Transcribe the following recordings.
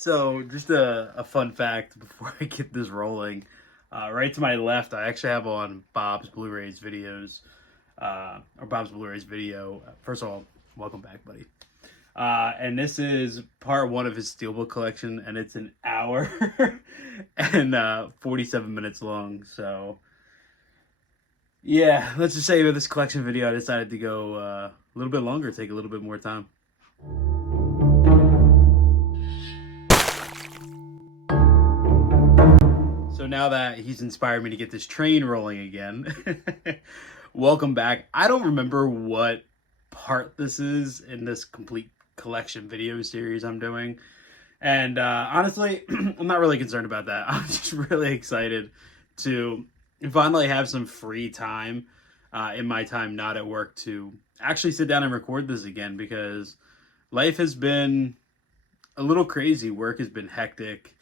So, just a fun fact before I get this rolling. Right to my left, I actually have on Bob's Blu-rays videos, or Bob's Blu-rays video. First of all, welcome back, buddy. And this is part one of his Steelbook collection, and it's an hour and 47 minutes long. So, yeah, let's just say with this collection video, I decided to go a little bit longer, take a little bit more time. So now that he's inspired me to get this train rolling again, welcome back. I don't remember what part this is in this complete collection video series I'm doing. And honestly, I'm not really concerned about that. I'm just really excited to finally have some free time in my time not at work to actually sit down and record this again, because life has been a little crazy. Work has been hectic,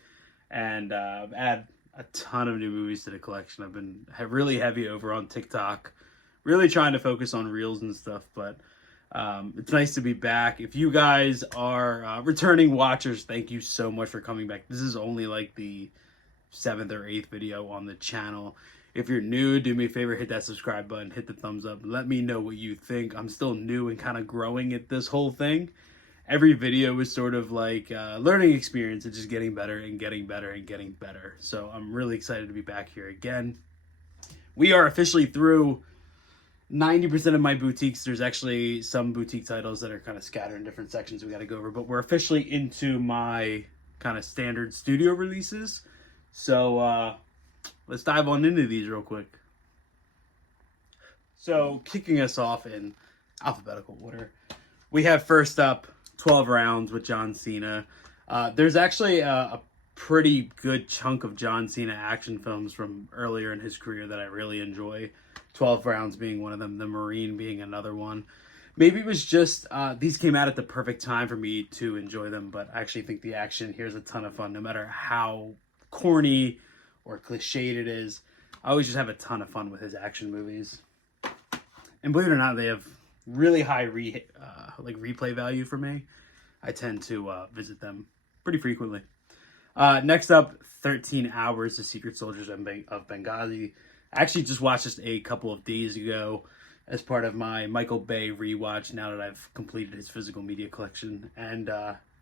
and I've had a ton of new movies to the collection. I've been really heavy over on TikTok, really trying to focus on reels and stuff, but it's nice to be back. If you guys are returning watchers, thank you so much for coming back. This is only like the 7th or 8th video on the channel. If you're new, do me a favor, hit that subscribe button, hit the thumbs up, let me know what you think. I'm still new and kind of growing at this whole thing. Every video is sort of like a learning experience and just getting better and getting better and getting better. So I'm really excited to be back here again. We are officially through 90% of my boutiques. There's actually some boutique titles that are kind of scattered in different sections we got to go over, but we're officially into my kind of standard studio releases. So let's dive on into these real quick. So kicking us off in alphabetical order, we have first up 12 Rounds with John Cena. There's actually a pretty good chunk of John Cena action films from earlier in his career that I really enjoy. 12 Rounds being one of them, The Marine being another one. Maybe it was just these came out at the perfect time for me to enjoy them, but I actually think the action here is a ton of fun, no matter how corny or cliched it is. I always just have a ton of fun with his action movies. And believe it or not, they have really high replay value for me. I tend to visit them pretty frequently. Next up, 13 Hours, The Secret Soldiers of Benghazi. I actually just watched this a couple of days ago as part of my Michael Bay rewatch now that I've completed his physical media collection. And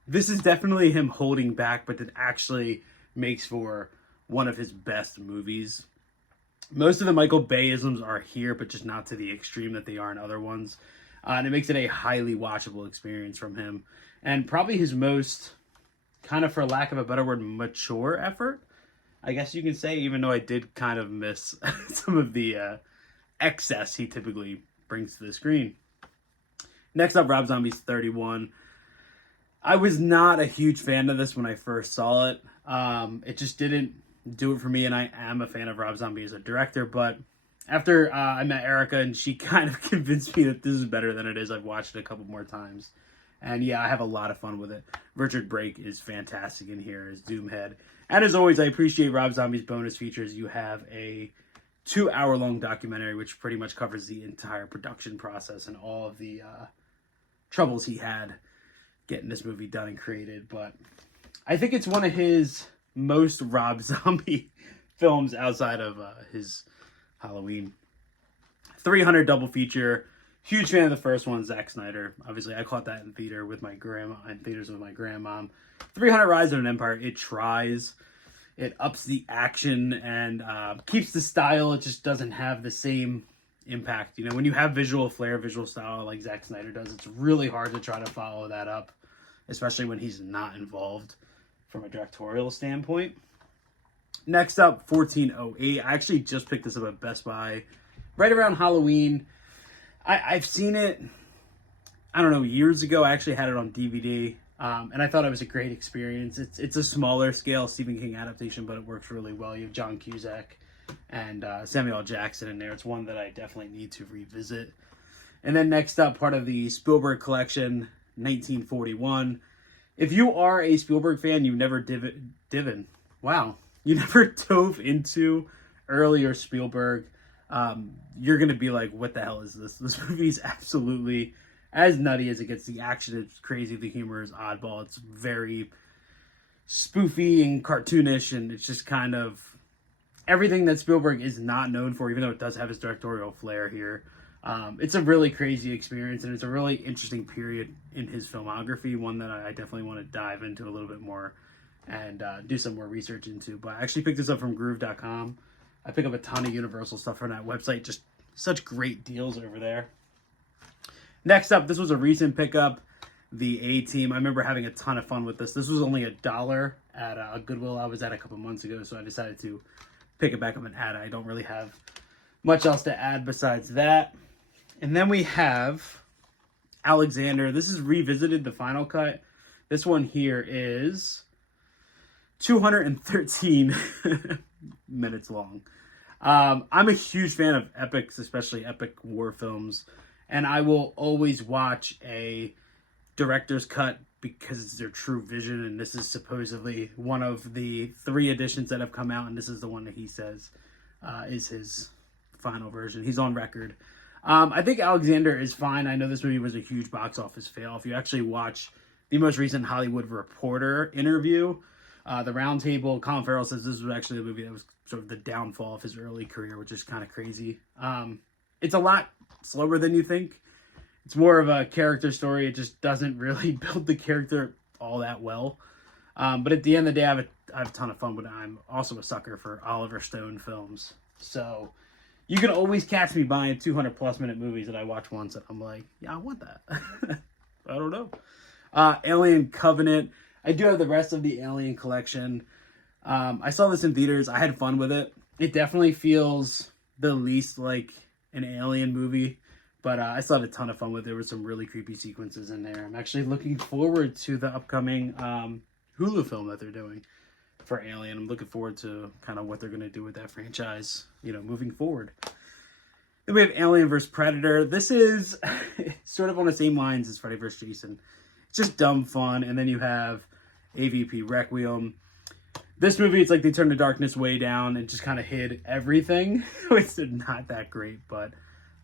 this is definitely him holding back, but it actually makes for one of his best movies. Most of the Michael Bay-isms are here, but just not to the extreme that they are in other ones. And it makes it a highly watchable experience from him. And probably his most, kind of for lack of a better word, mature effort, I guess you can say, even though I did kind of miss some of the excess he typically brings to the screen. Next up, Rob Zombie's 31. I was not a huge fan of this when I first saw it. It just didn't do it for me, and I am a fan of Rob Zombie as a director, but after I met Erica and she kind of convinced me that this is better than it is, I've watched it a couple more times. And yeah, I have a lot of fun with it. Richard Brake is fantastic in here as Doomhead. And as always, I appreciate Rob Zombie's bonus features. You have a 2-hour-long documentary which pretty much covers the entire production process and all of the troubles he had getting this movie done and created. But I think it's one of his most Rob Zombie films outside of his Halloween. 300 double feature. Huge fan of the first one, Zack Snyder. Obviously, I caught that in theaters with my grandmom. 300 Rise of an Empire. It tries. It ups the action and keeps the style. It just doesn't have the same impact. You know, when you have visual flair, visual style like Zack Snyder does, it's really hard to try to follow that up, especially when he's not involved from a directorial standpoint. Next up, 1408. I actually just picked this up at Best Buy right around Halloween. I've seen it, I don't know, years ago. I actually had it on DVD, and I thought it was a great experience. It's a smaller scale Stephen King adaptation, but it works really well. You have John Cusack and Samuel L. Jackson in there. It's one that I definitely need to revisit. And then next up, part of the Spielberg collection, 1941. If you are a Spielberg fan, you never you never dove into earlier Spielberg, you're going to be like, what the hell is this? This movie is absolutely as nutty as it gets. The action is crazy. The humor is oddball. It's very spoofy and cartoonish, and it's just kind of everything that Spielberg is not known for, even though it does have his directorial flair here. It's a really crazy experience, and it's a really interesting period in his filmography, one that I definitely want to dive into a little bit more and do some more research into. But I actually picked this up from groove.com. I pick up a ton of Universal stuff from that website, just such great deals over there. Next up, this was a recent pickup, the A-Team. I remember having a ton of fun with this. This was only $1 at a Goodwill I was at a couple months ago, so I decided to pick it back up and add it. I don't really have much else to add besides that. And then we have Alexander. This is revisited, the final cut. This one here is 213 minutes long. I'm a huge fan of epics, especially epic war films. And I will always watch a director's cut because it's their true vision. And this is supposedly one of the 3 editions that have come out. And this is the one that he says is his final version. He's on record. I think Alexander is fine. I know this movie was a huge box office fail. If you actually watch the most recent Hollywood Reporter interview, the Roundtable, Colin Farrell says this was actually a movie that was sort of the downfall of his early career, which is kind of crazy. It's a lot slower than you think. It's more of a character story. It just doesn't really build the character all that well. But at the end of the day, I have a ton of fun with it. I'm also a sucker for Oliver Stone films. So you can always catch me buying 200+ minute movies that I watch once and I'm like, yeah, I want that. I don't know. Alien Covenant. I do have the rest of the Alien collection. I saw this in theaters. I had fun with it. It definitely feels the least like an Alien movie, but I still had a ton of fun with it. There were some really creepy sequences in there. I'm actually looking forward to the upcoming Hulu film that they're doing for Alien. I'm looking forward to kind of what they're going to do with that franchise, moving forward. Then we have Alien vs. Predator. This is sort of on the same lines as Freddy vs. Jason. It's just dumb fun. And then you have AVP Requiem. This movie, it's like they turned the darkness way down and just kind of hid everything. It's not that great, but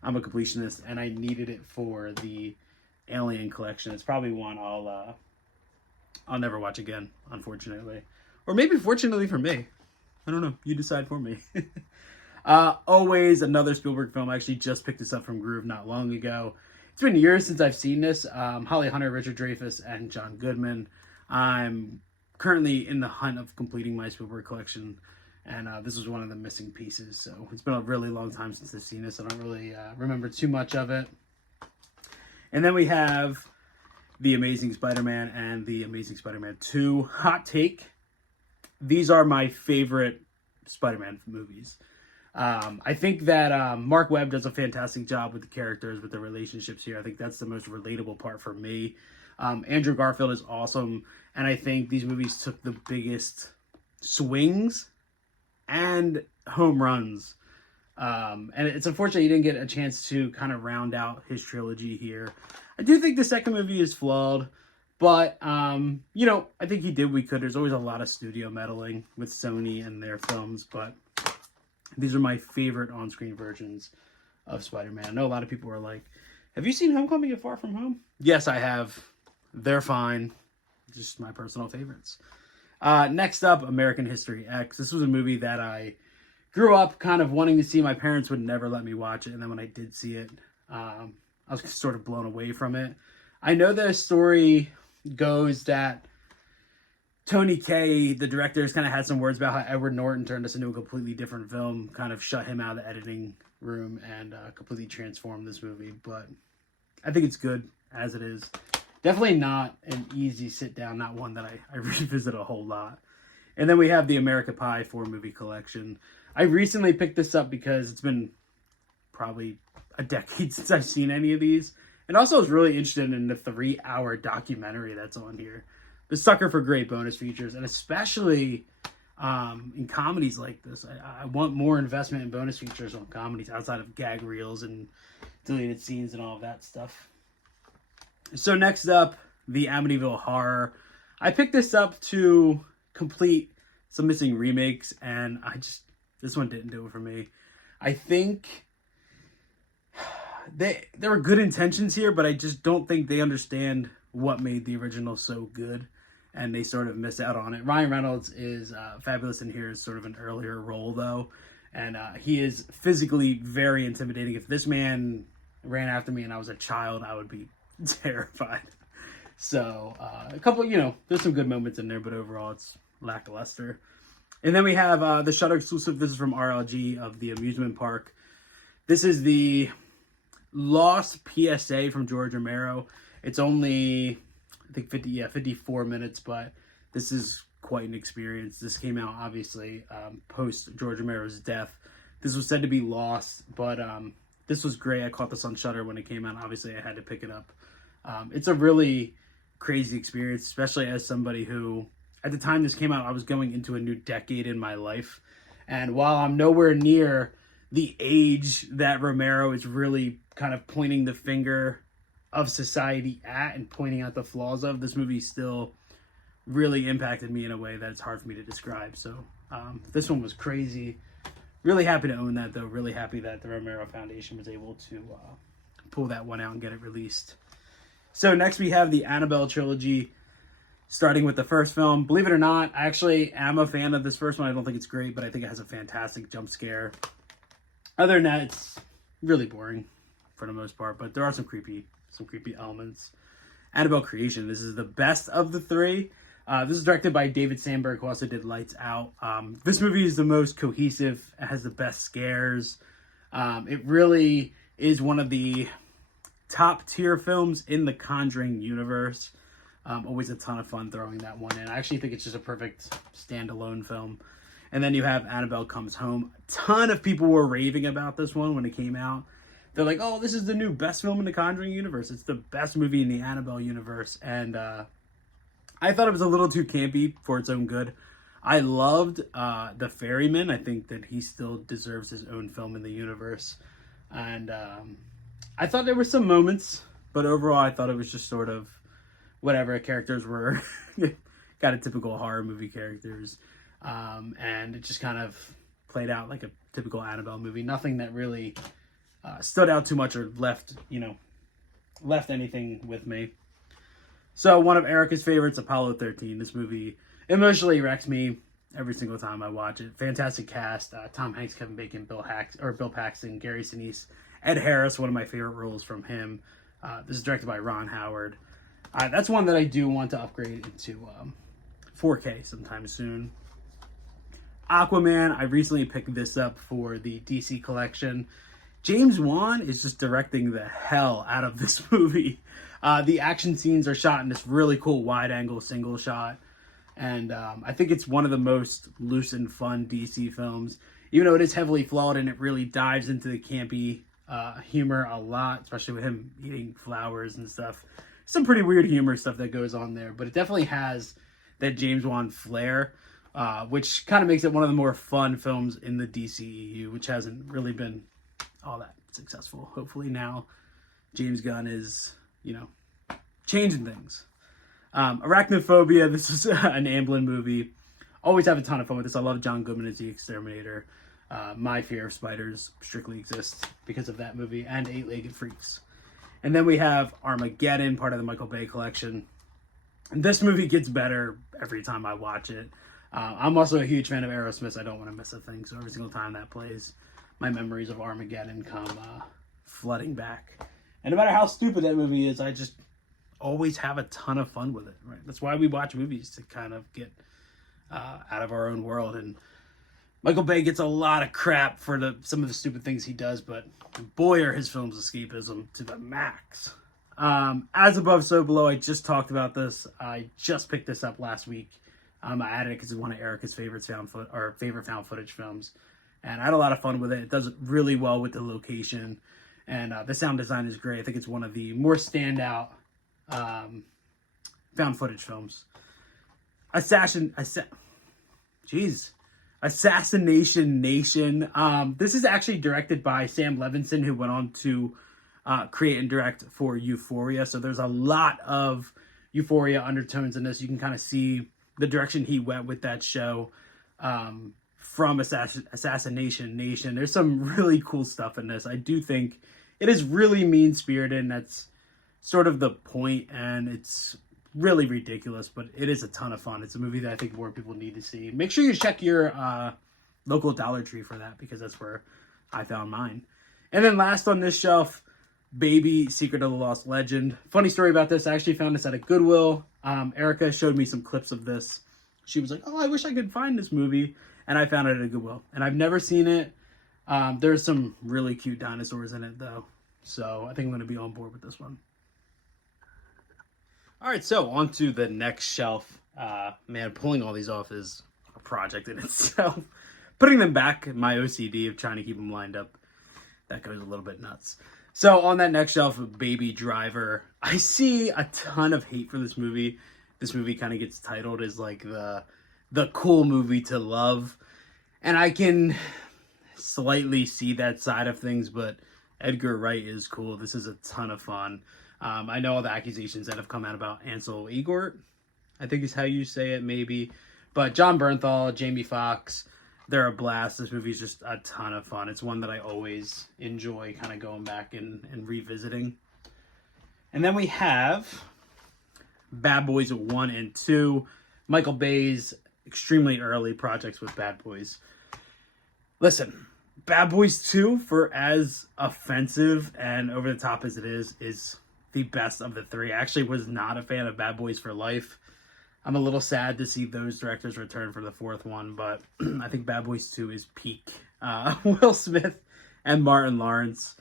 I'm a completionist and I needed it for the Alien collection. It's probably one I'll never watch again, unfortunately. Or maybe fortunately for me. I don't know. You decide for me. Always, another Spielberg film. I actually just picked this up from Groove not long ago. It's been years since I've seen this. Holly Hunter, Richard Dreyfuss, and John Goodman. I'm currently in the hunt of completing my Spielberg collection. And this was one of the missing pieces. So it's been a really long time since I've seen this. I don't really remember too much of it. And then we have The Amazing Spider-Man and The Amazing Spider-Man 2. Hot take. These are my favorite Spider-Man movies. I think that Mark Webb does a fantastic job with the characters, with the relationships here. I think that's the most relatable part for me. Andrew Garfield is awesome. And I think these movies took the biggest swings and home runs. And it's unfortunate he didn't get a chance to kind of round out his trilogy here. I do think the second movie is flawed. But, I think he did what we could. There's always a lot of studio meddling with Sony and their films. But these are my favorite on-screen versions of Spider-Man. I know a lot of people are like, have you seen Homecoming and Far From Home? Yes, I have. They're fine. Just my personal favorites. Next up, American History X. This was a movie that I grew up kind of wanting to see. My parents would never let me watch it. And then when I did see it, I was sort of blown away from it. I know the story goes that Tony Kaye, the director, has kind of had some words about how Edward Norton turned this into a completely different film, kind of shut him out of the editing room and completely transformed this movie. But I think it's good as it is. Definitely not an easy sit down, not one that I revisit a whole lot. And then we have the America Pie 4-movie collection. I recently picked this up because it's been probably a decade since I've seen any of these. And also I was really interested in the 3-hour documentary that's on here. The sucker for great bonus features, and especially in comedies like this. I want more investment in bonus features on comedies outside of gag reels and deleted scenes and all of that stuff. So next up, the Amityville Horror. I picked this up to complete some missing remakes, and this one didn't do it for me. I think there were good intentions here, but I just don't think they understand what made the original so good. and they sort of miss out on it. Ryan Reynolds is fabulous in here as sort of an earlier role, though, and he is physically very intimidating. If this man ran after me and I was a child, I would be terrified. So a couple, there's some good moments in there, but overall it's lackluster. And then we have the Shudder exclusive. This is from RLG of the amusement park. This is the Lost PSA from George Romero. It's only, I think 54 minutes, but this is quite an experience. This came out obviously post George Romero's death. This was said to be lost, but this was great. I caught this on Shudder when it came out. Obviously, I had to pick it up. It's a really crazy experience, especially as somebody who, at the time this came out, I was going into a new decade in my life. And while I'm nowhere near the age that Romero is really kind of pointing the finger of society at and pointing out the flaws of, this movie still really impacted me in a way that it's hard for me to describe. So this one was crazy. Really happy to own that, though. Really happy that the Romero Foundation was able to pull that one out and get it released. So next we have the Annabelle trilogy, starting with the first film. Believe it or not, I actually am a fan of this first one. I don't think it's great, but I think it has a fantastic jump scare. Other than that, it's really boring for the most part, but there are some creepy elements. Annabelle Creation, this is the best of the three. This is directed by David Sandberg, who also did Lights Out. This movie is the most cohesive. It has the best scares. It really is one of the top tier films in the Conjuring universe. Always a ton of fun throwing that one in. I actually think it's just a perfect standalone film. And then you have Annabelle Comes Home. A ton of people were raving about this one when it came out. They're like, oh, this is the new best film in the Conjuring universe. It's the best movie in the Annabelle universe. And I thought it was a little too campy for its own good. I loved The Ferryman. I think that he still deserves his own film in the universe. And I thought there were some moments, but overall I thought it was just sort of whatever. Characters were kind of typical horror movie characters. And it just kind of played out like a typical Annabelle movie. Nothing that really stood out too much or left anything with me. So one of Erica's favorites, Apollo 13. This movie emotionally wrecks me every single time I watch it. Fantastic cast: Tom Hanks, Kevin Bacon, Bill Paxton, Gary Sinise, Ed Harris. One of my favorite roles from him. This is directed by Ron Howard. That's one that I do want to upgrade into 4K sometime soon. Aquaman. I recently picked this up for the DC collection. James Wan is just directing the hell out of this movie. The action scenes are shot in this really cool wide-angle single shot. And I think it's one of the most loose and fun DC films. Even though it is heavily flawed and it really dives into the campy humor a lot, especially with him eating flowers and stuff. Some pretty weird humor stuff that goes on there. But it definitely has that James Wan flair, which kind of makes it one of the more fun films in the DCEU, which hasn't really been all that successful. Hopefully now James Gunn is, changing things. Arachnophobia, this is an Amblin movie. Always have a ton of fun with this. I love John Goodman as the Exterminator. My fear of spiders strictly exists because of that movie, and Eight-Legged Freaks. And then we have Armageddon, part of the Michael Bay collection. And this movie gets better every time I watch it. I'm also a huge fan of Aerosmith. I don't want to miss a thing, so every single time that plays, my memories of Armageddon come flooding back. And no matter how stupid that movie is, I just always have a ton of fun with it. Right? That's why we watch movies, to kind of get out of our own world. And Michael Bay gets a lot of crap for some of the stupid things he does, but boy, are his films escapism to the max. As Above, So Below. I just talked about this. I just picked this up last week. I added it because it's one of Erica's favorite found footage films. And I had a lot of fun with it. It does really well with the location. And the sound design is great. I think it's one of the more standout found footage films. Assassination Nation. This is actually directed by Sam Levinson, who went on to create and direct for Euphoria. So there's a lot of Euphoria undertones in this. You can kind of see the direction he went with that show. From Assassination Nation. There's some really cool stuff in this. I do think it is really mean-spirited, and that's sort of the point, and it's really ridiculous, but it is a ton of fun. It's a movie that I think more people need to see. Make sure you check your local Dollar Tree for that, because that's where I found mine. And then last on this shelf, Baby, Secret of the Lost Legend. Funny story about this, I actually found this at a Goodwill. Erica showed me some clips of this. She was like, oh, I wish I could find this movie. And I found it at a Goodwill. And I've never seen it. There's some really cute dinosaurs in it, though. So I think I'm going to be on board with this one. All right, so on to the next shelf. Man, pulling all these off is a project in itself. Putting them back, my OCD of trying to keep them lined up, that goes a little bit nuts. So on that next shelf, Baby Driver. I see a ton of hate for this movie. This movie kind of gets titled as like the cool movie to love. And I can slightly see that side of things, but Edgar Wright is cool. This is a ton of fun. I know all the accusations that have come out about Ansel Elgort, I think is how you say it, maybe. But John Bernthal, Jamie Foxx, they're a blast. This movie's just a ton of fun. It's one that I always enjoy kind of going back and revisiting. And then we have Bad Boys 1 and 2. Michael Bay's extremely early projects with Bad Boys. Listen, Bad Boys 2, for as offensive and over the top as it is the best of the three. I actually was not a fan of Bad Boys for Life. I'm a little sad to see those directors return for the fourth one, but I think Bad Boys 2 is peak. Will Smith and Martin Lawrence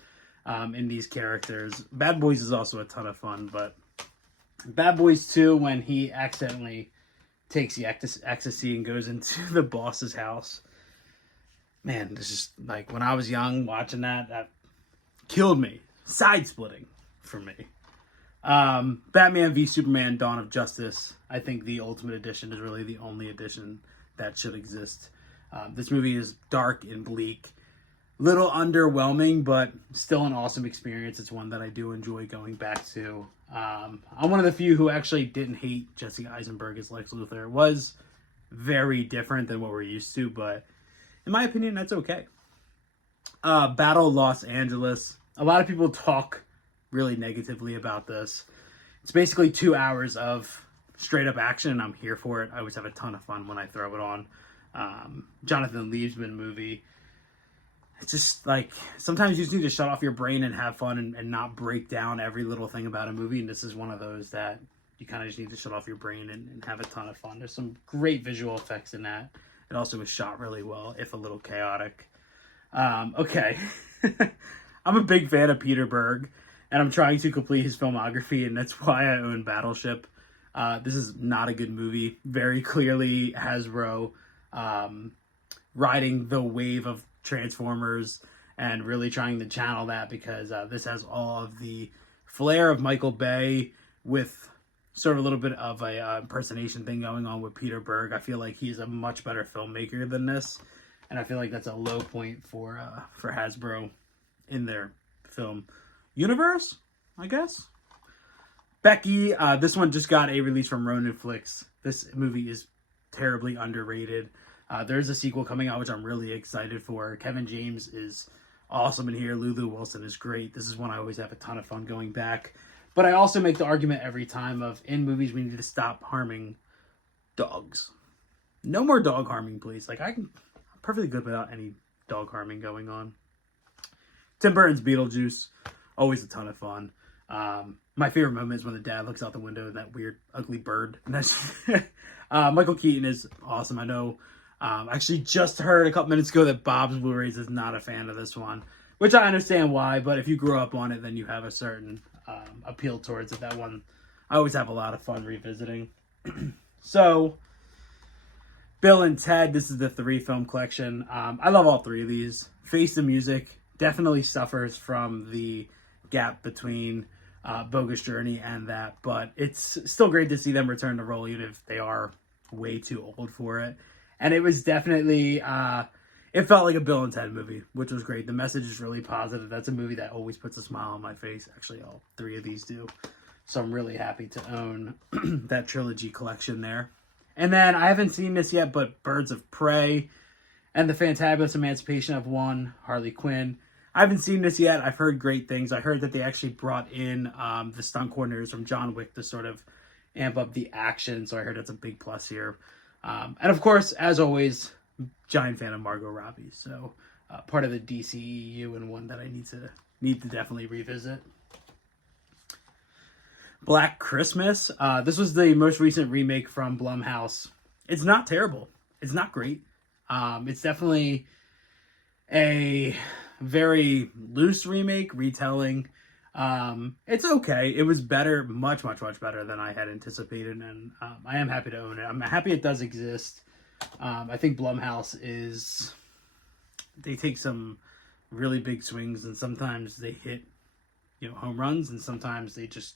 in these characters. Bad Boys is also a ton of fun, but Bad Boys 2, when he accidentally takes the ecstasy and goes into the boss's house. Man, it's just like when I was young watching that killed me. Side splitting for me. Batman v Superman Dawn of Justice. I think the Ultimate Edition is really the only edition that should exist. This movie is dark and bleak. Little underwhelming, but still an awesome experience. It's one that I do enjoy going back to. I'm one of the few who actually didn't hate Jesse Eisenberg as Lex Luthor. It was very different than what we're used to, but in my opinion, that's okay. Battle Los Angeles. A lot of people talk really negatively about this. It's basically 2 hours of straight up action, and I'm here for it. I always have a ton of fun when I throw it on. Jonathan Liebsman movie. It's just like, sometimes you just need to shut off your brain and have fun and not break down every little thing about a movie. And this is one of those that you kind of just need to shut off your brain and have a ton of fun. There's some great visual effects in that. It also was shot really well, if a little chaotic. Okay. I'm a big fan of Peter Berg, and I'm trying to complete his filmography, and that's why I own Battleship. This is not a good movie. Very clearly Hasbro riding the wave of Transformers and really trying to channel that, because this has all of the flair of Michael Bay with sort of a little bit of a impersonation thing going on with Peter Berg. I feel like he's a much better filmmaker than this, and I feel like that's a low point for Hasbro in their film universe, I guess. Becky, this one just got a release from Ronin Flicks. This movie is terribly underrated. There's a sequel coming out, which I'm really excited for. Kevin James is awesome in here. Lulu Wilson is great. This is one I always have a ton of fun going back. But I also make the argument every time of, in movies, we need to stop harming dogs. No more dog harming, please. Like, I'm perfectly good without any dog harming going on. Tim Burton's Beetlejuice, always a ton of fun. My favorite moment is when the dad looks out the window and that weird, ugly bird. And that's Michael Keaton is awesome. I know. I actually just heard a couple minutes ago that Bob's Blu-rays is not a fan of this one, which I understand why. But if you grew up on it, then you have a certain appeal towards it. That one, I always have a lot of fun revisiting. So, Bill and Ted, this is the 3-film collection. I love all 3 of these. Face the Music definitely suffers from the gap between Bogus Journey and that, but it's still great to see them return to role, even if they are way too old for it. And it was definitely, it felt like a Bill and Ted movie, which was great. The message is really positive. That's a movie that always puts a smile on my face. Actually, all 3 of these do. So I'm really happy to own that trilogy collection there. And then I haven't seen this yet, but Birds of Prey and The Fantabulous Emancipation of One, Harley Quinn. I haven't seen this yet. I've heard great things. I heard that they actually brought in the stunt coordinators from John Wick to sort of amp up the action. So I heard that's a big plus here. And of course, as always, giant fan of Margot Robbie. So part of the DCEU and one that I need to definitely revisit. Black Christmas. This was the most recent remake from Blumhouse. It's not terrible. It's not great. It's definitely a very loose remake, retelling. It's okay. It was better, much better than I had anticipated, and I am happy to own it. I'm happy it does exist. I think Blumhouse they take some really big swings, and sometimes they hit, home runs, and sometimes they just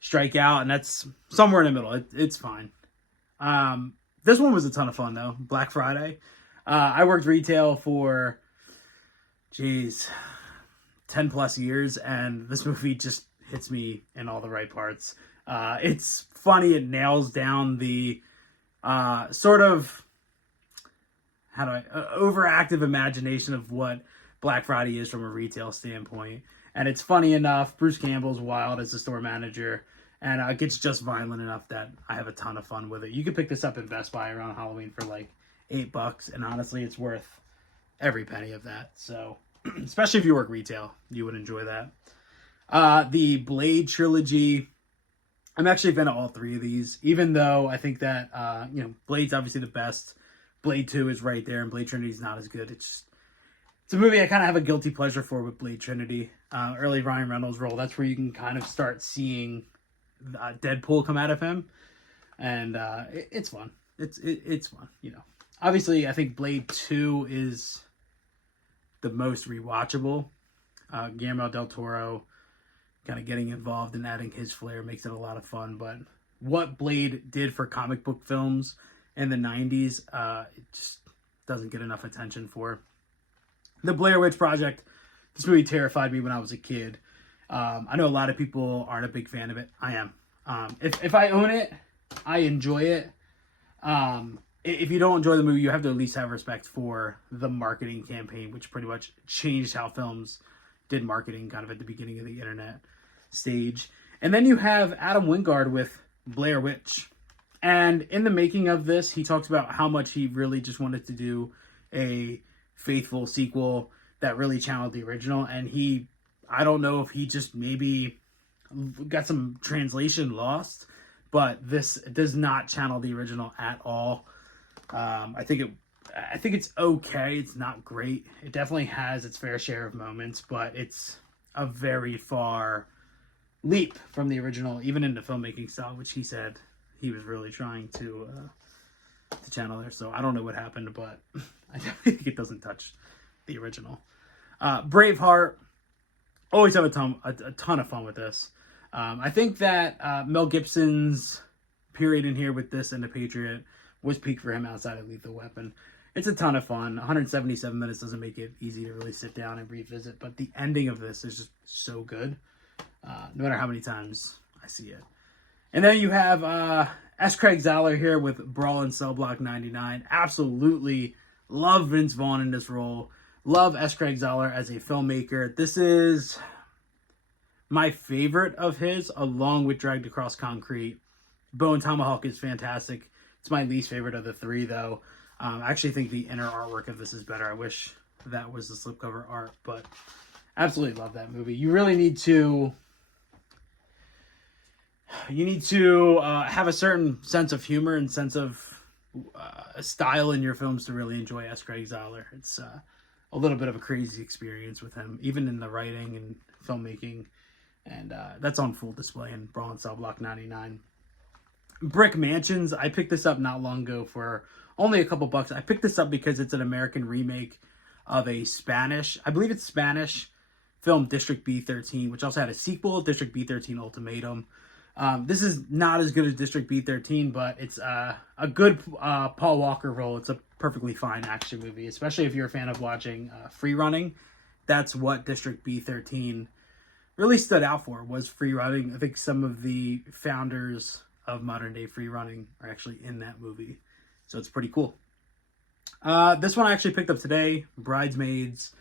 strike out, and that's somewhere in the middle. It's fine. This one was a ton of fun though. Black Friday. I worked retail for 10 plus years, and this movie just hits me in all the right parts. It's funny. It nails down the sort of overactive imagination of what Black Friday is from a retail standpoint. And it's funny enough. Bruce Campbell's wild as the store manager, and it gets just violent enough that I have a ton of fun with it. You can pick this up in Best Buy around Halloween for like $8, and honestly, it's worth every penny of that. So, especially if you work retail, you would enjoy that. The Blade trilogy. I'm actually a fan of all three of these, even though I think that Blade's obviously the best. Blade 2 is right there, and Blade Trinity is not as good. It's a movie I kind of have a guilty pleasure for with Blade Trinity. Early Ryan Reynolds role. That's where you can kind of start seeing Deadpool come out of him, and it's fun. It's fun. Obviously, I think Blade 2 is the most rewatchable. Guillermo del Toro kind of getting involved and adding his flair makes it a lot of fun. But what Blade did for comic book films in the 90s, it just doesn't get enough attention for. The Blair Witch Project. This movie terrified me when I was a kid. I know a lot of people aren't a big fan of it. I am. If I own it, I enjoy it. If you don't enjoy the movie, you have to at least have respect for the marketing campaign, which pretty much changed how films did marketing kind of at the beginning of the internet stage. And then you have Adam Wingard with Blair Witch. And in the making of this, he talks about how much he really just wanted to do a faithful sequel that really channeled the original. And I don't know if he just maybe got some translation lost, but this does not channel the original at all. I think it's okay. It's not great. It definitely has its fair share of moments, but it's a very far leap from the original, even in the filmmaking style, which he said he was really trying to channel there. So I don't know what happened, but I definitely think it doesn't touch the original. Braveheart. Always have a ton of fun with this. I think that Mel Gibson's period in here with this and The Patriot was peak for him outside of Lethal Weapon. It's a ton of fun. 177 minutes doesn't make it easy to really sit down and revisit, but the ending of this is just so good. No matter how many times I see it. And then you have S. Craig Zahler here with Brawl in Cell Block 99. Absolutely love Vince Vaughn in this role. Love S. Craig Zahler as a filmmaker. This is my favorite of his, along with Dragged Across Concrete. Bone Tomahawk is fantastic. It's my least favorite of the three, though. I actually think the inner artwork of this is better. I wish that was the slipcover art, but absolutely love that movie. You really need to... have a certain sense of humor and sense of style in your films to really enjoy S. Craig Zahler. It's a little bit of a crazy experience with him, even in the writing and filmmaking. And that's on full display in Brawl in Cell Block 99. Brick Mansions. I picked this up not long ago for only a couple bucks. I picked this up because it's an American remake of a Spanish film, District B13, which also had a sequel, District B13 Ultimatum. This is not as good as District B13, but it's a good Paul Walker role. It's a perfectly fine action movie, especially if you're a fan of watching free running. That's what District B13 really stood out for, was free running. I think some of the founders of modern day free running are actually in that movie, so it's pretty cool. This one I actually picked up today, Bridesmaids.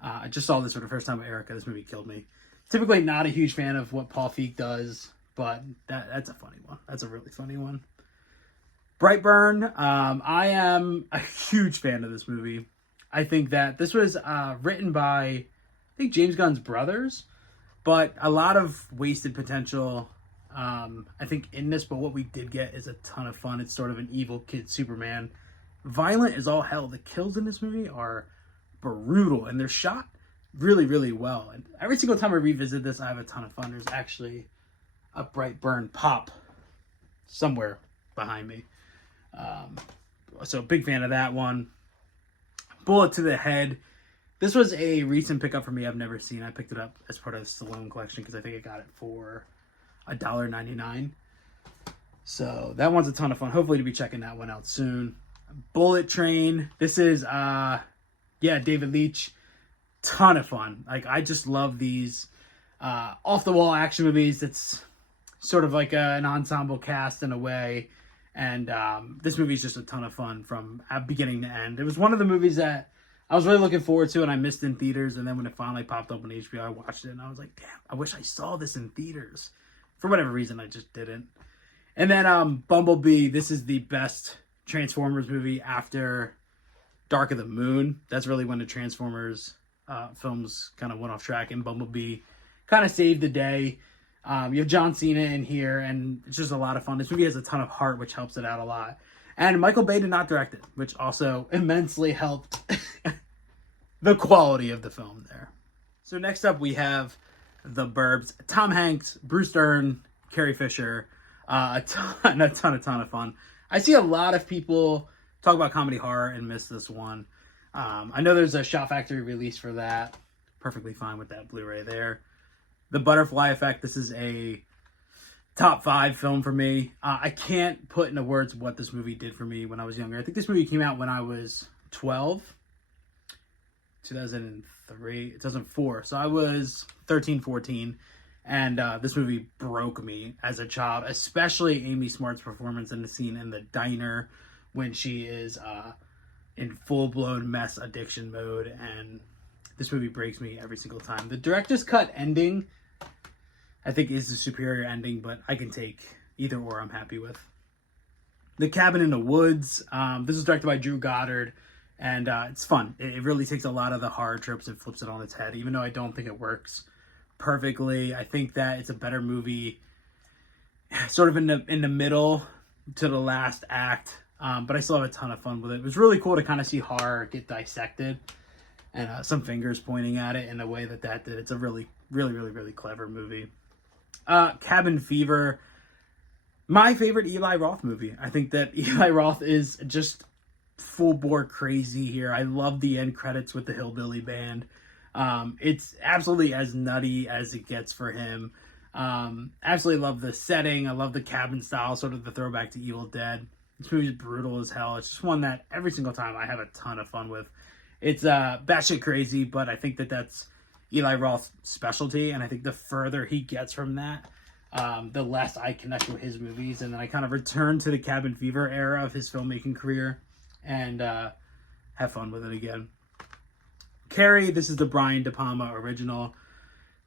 I just saw this for the first time with Erica. This movie killed me. Typically not a huge fan of what Paul Feig does, but that's a funny one. That's a really funny one. Brightburn. I am a huge fan of this movie. I think that this was written by, I think, James Gunn's brothers, but a lot of wasted potential, I think, in this. But what we did get is a ton of fun. It's sort of an evil kid Superman. Violent as all hell. The kills in this movie are brutal, and they're shot really, really well. And every single time I revisit this, I have a ton of fun. There's actually a Brightburn pop somewhere behind me. So big fan of that one. Bullet to the Head. This was a recent pickup for me. I've never seen. I picked it up as part of the Stallone collection because I think I got it for $1.99. So that one's a ton of fun. Hopefully to be checking that one out soon. Bullet Train. This is David Leitch. Ton of fun. Like, I just love these off the wall action movies. It's sort of like an ensemble cast in a way. And this movie is just a ton of fun from beginning to end. It was one of the movies that I was really looking forward to, and I missed in theaters. And then when it finally popped up on HBO, I watched it, and I was like, damn, I wish I saw this in theaters. For whatever reason, I just didn't. And then Bumblebee. This is the best Transformers movie after Dark of the Moon. That's really when the Transformers films kind of went off track, and Bumblebee kind of saved the day. You have John Cena in here, and it's just a lot of fun. This movie has a ton of heart, which helps it out a lot. And Michael Bay did not direct it, which also immensely helped the quality of the film there. So next up, we have The Burbs. Tom Hanks, Bruce Dern, Carrie Fisher. A ton of fun. I see a lot of people talk about comedy horror and miss this one. I know there's a Shout Factory release for that. Perfectly fine with that Blu-ray there. The Butterfly Effect. This is a top 5 film for me. I can't put into words what this movie did for me when I was younger. I think this movie came out when I was 12. 2004. So I was 13, 14. And this movie broke me as a child, especially Amy Smart's performance in the scene in the diner when she is in full-blown mess addiction mode. And this movie breaks me every single time. The director's cut ending, I think, is the superior ending, but I can take either or. I'm happy with. The Cabin in the Woods. This is directed by Drew Goddard, and it's fun. It really takes a lot of the horror tropes and flips it on its head, even though I don't think it works perfectly. I think that it's a better movie sort of in the middle to the last act, but I still have a ton of fun with it. It was really cool to kind of see horror get dissected and some fingers pointing at it in a way that did. It's a really, really, really, really clever movie. Cabin Fever, my favorite Eli Roth movie. I think that Eli Roth is just full bore crazy here. I love the end credits with the Hillbilly Band. It's absolutely as nutty as it gets for him. Absolutely love the setting. I love the cabin style, sort of the throwback to Evil Dead. This movie is brutal as hell. It's just one that every single time I have a ton of fun with. It's batshit crazy, but I think that that's Eli Roth's specialty, and I think the further he gets from that, the less I connect with his movies, and then I kind of return to the Cabin Fever era of his filmmaking career and have fun with it again. Carrie, this is the Brian De Palma original.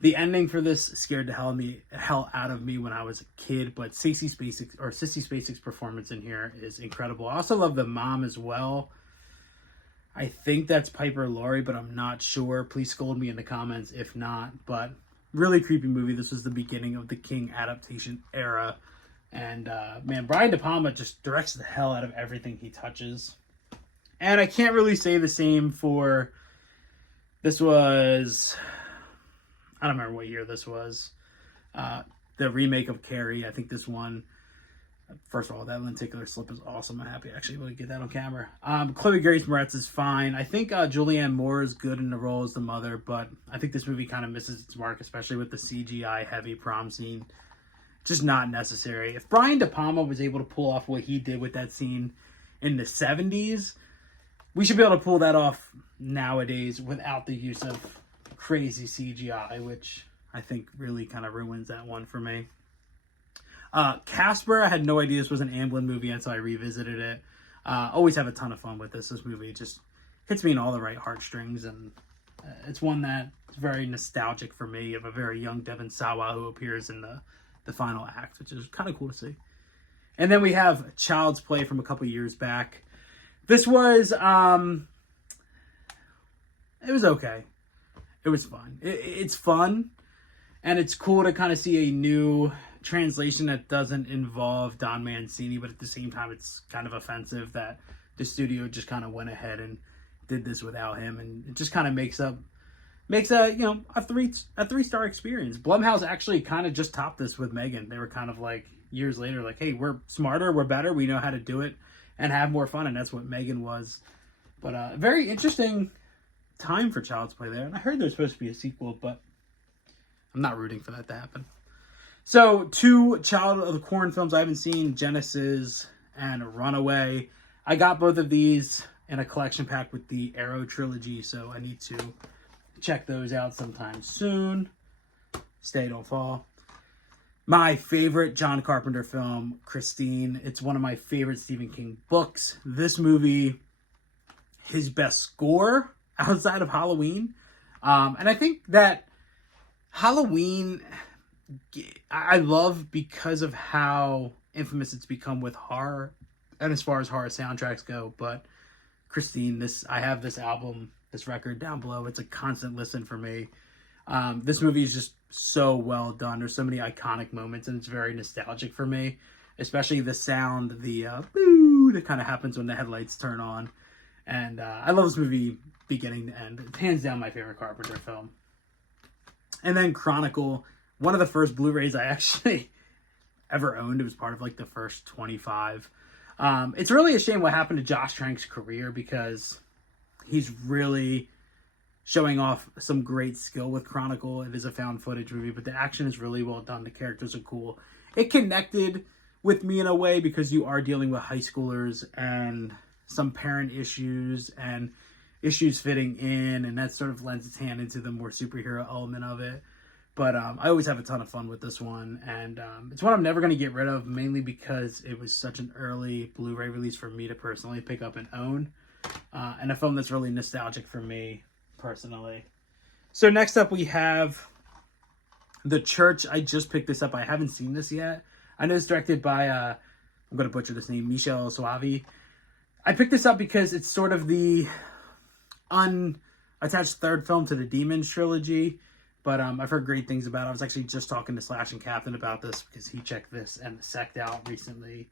The ending for this scared the hell out of me when I was a kid, but Sissy Spacek's performance in here is incredible. I also love the mom as well. I think that's Piper Laurie, but I'm not sure. Please scold me in the comments if not. But really creepy movie. This was the beginning of the King adaptation era. And man, Brian De Palma just directs the hell out of everything he touches. And I can't really say the same for... This was... I don't remember what year this was. The remake of Carrie. I think this one... First of all, that lenticular slip is awesome. I'm happy actually able to get that on camera. Chloe Grace Moretz is fine. I think Julianne Moore is good in the role as the mother, but I think this movie kind of misses its mark, especially with the CGI heavy prom scene. Just not necessary. If Brian De Palma was able to pull off what he did with that scene in the 70s, we should be able to pull that off nowadays without the use of crazy CGI, which I think really kind of ruins that one for me. Casper, I had no idea this was an Amblin movie until I revisited it. Always have a ton of fun with this. This movie just hits me in all the right heartstrings, and it's one that is very nostalgic for me of a very young Devon Sawa who appears in the the final act, which is kind of cool to see. And then we have Child's Play from a couple years back. This was, it was okay. It was fun. It's fun, and it's cool to kind of see a new translation that doesn't involve Don Mancini, but at the same time, it's kind of offensive that the studio just kind of went ahead and did this without him, and it just kind of makes a a 3-star experience. Blumhouse actually kind of just topped this with Megan. They were kind of like years later, like, hey, we're smarter, we're better, we know how to do it and have more fun, and that's what Megan was. But very interesting time for Child's Play there, and I heard there's supposed to be a sequel, but I'm not rooting for that to happen. So 2 Child of the Corn films I haven't seen, Genesis and Runaway. I got both of these in a collection pack with the Arrow trilogy, so I need to check those out sometime soon. Stay, don't fall. My favorite John Carpenter film, Christine. It's one of my favorite Stephen King books. This movie, his best score outside of Halloween. And I think that Halloween, I love because of how infamous it's become with horror, and as far as horror soundtracks go. But Christine, I have this album, this record down below. It's a constant listen for me. This movie is just so well done. There's so many iconic moments, and it's very nostalgic for me, especially the sound, the boo that kind of happens when the headlights turn on. And I love this movie beginning to end. It's hands down my favorite Carpenter film. And then Chronicle, one of the first Blu-rays I actually ever owned. It was part of like the first 25. It's really a shame what happened to Josh Trank's career, because he's really showing off some great skill with Chronicle. It is a found footage movie, but the action is really well done. The characters are cool. It connected with me in a way because you are dealing with high schoolers and some parent issues and issues fitting in, and that sort of lends its hand into the more superhero element of it. But I always have a ton of fun with this one, and it's one I'm never going to get rid of, mainly because it was such an early Blu-ray release for me to personally pick up and own, and a film that's really nostalgic for me personally. So next up we have The Church. I just picked this up. I haven't seen this yet. I know it's directed by, I'm going to butcher this name, Michel Soavi. I picked this up because it's sort of the unattached third film to the Demons trilogy, but I've heard great things about it. I was actually just talking to Slash and Captain about this because he checked this and The Sect out recently.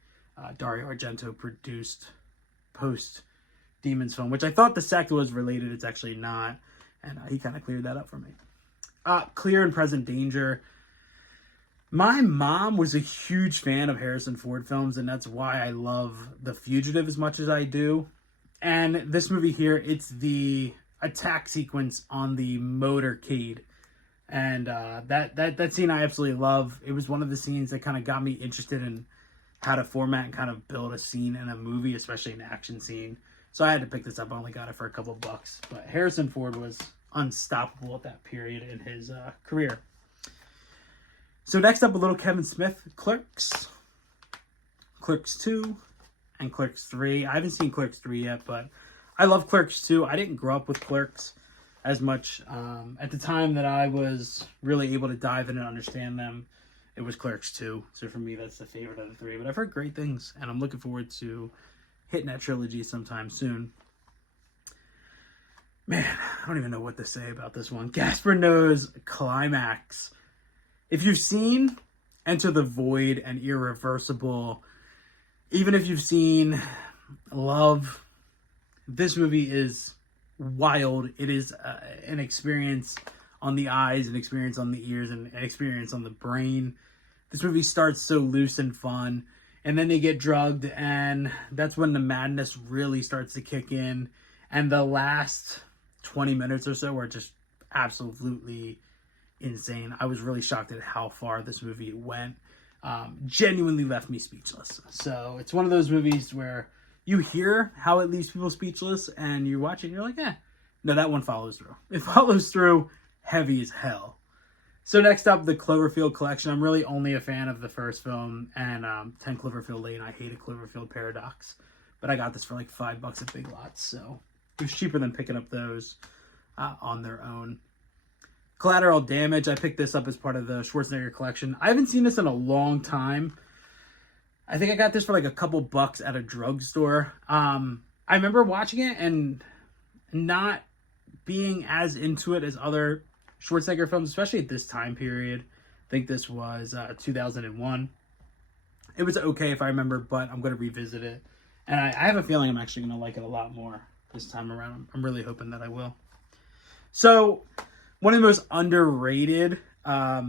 Dario Argento produced post-Demons film, which I thought The Sect was related. It's actually not, and he kind of cleared that up for me. Clear and Present Danger. My mom was a huge fan of Harrison Ford films, and that's why I love The Fugitive as much as I do. And this movie here, it's the attack sequence on the motorcade. And that scene I absolutely love. It was one of the scenes that kind of got me interested in how to format and kind of build a scene in a movie, especially an action scene. So I had to pick this up. I only got it for a couple of bucks. But Harrison Ford was unstoppable at that period in his career. So next up, a little Kevin Smith, Clerks. Clerks 2 and Clerks 3. I haven't seen Clerks 3 yet, but I love Clerks 2. I didn't grow up with Clerks as much. At the time that I was really able to dive in and understand them, it was Clerks 2. So for me, that's the favorite of the 3. But I've heard great things, and I'm looking forward to hitting that trilogy sometime soon. Man, I don't even know what to say about this one. Gaspar Noé's Climax. If you've seen Enter the Void and Irreversible, even if you've seen Love, this movie is wild. It is an experience on the eyes, an experience on the ears, and an experience on the brain. This movie starts so loose and fun, and then they get drugged, and that's when the madness really starts to kick in. And the last 20 minutes or so are just absolutely insane. I was really shocked at how far this movie went. Genuinely left me speechless. So it's one of those movies where you hear how it leaves people speechless, and you watch it and you're like, no, that one follows through. It follows through heavy as hell. So next up, the Cloverfield Collection. I'm really only a fan of the first film and 10 Cloverfield Lane. I hate a Cloverfield Paradox, but I got this for like $5 at Big Lots, so it was cheaper than picking up those on their own. Collateral Damage, I picked this up as part of the Schwarzenegger collection. I haven't seen this in a long time. I think I got this for like a couple bucks at a drugstore. I remember watching it and not being as into it as other Schwarzenegger films, especially at this time period. I think this was 2001. It was okay if I remember, but I'm going to revisit it. And I have a feeling I'm actually going to like it a lot more this time around. I'm really hoping that I will. So, one of the most underrated, what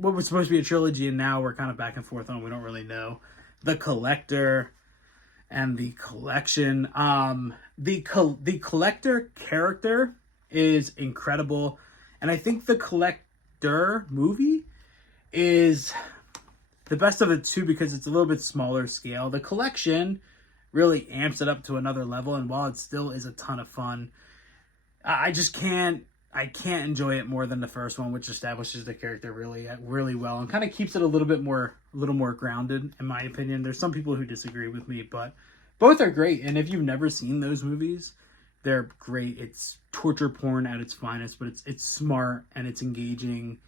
was supposed to be a trilogy, and now we're kind of back and forth on, we don't really know. The Collector and the Collection. The Collector character is incredible. And I think the Collector movie is the best of the two because it's a little bit smaller scale. The Collection really amps it up to another level, and while it still is a ton of fun, I can't enjoy it more than the first one, which establishes the character really well and kind of keeps it a little more grounded, in my opinion. There's some people who disagree with me, but both are great. And if you've never seen those movies, they're great. It's torture porn at its finest, but it's smart and it's engaging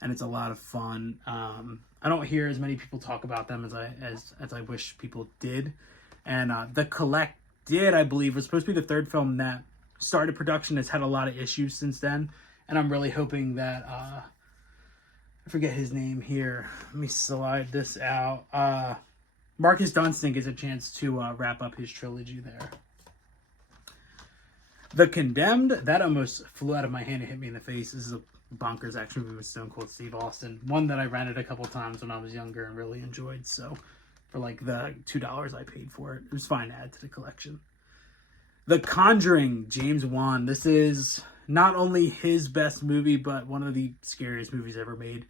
and it's a lot of fun. I don't hear as many people talk about them as I wish people did. And The Collected, I believe, was supposed to be the third film that started production. It's had a lot of issues since then, and I'm really hoping that I forget his name here. Let me slide this out. Marcus Dunstan gets a chance to wrap up his trilogy there. The Condemned, that almost flew out of my hand and hit me in the face. This is a bonkers action movie with Stone Cold Steve Austin. One that I rented a couple times when I was younger and really enjoyed. So for like the $2 I paid for it, it was fine to add to the collection. The Conjuring, James Wan. This is not only his best movie, but one of the scariest movies ever made.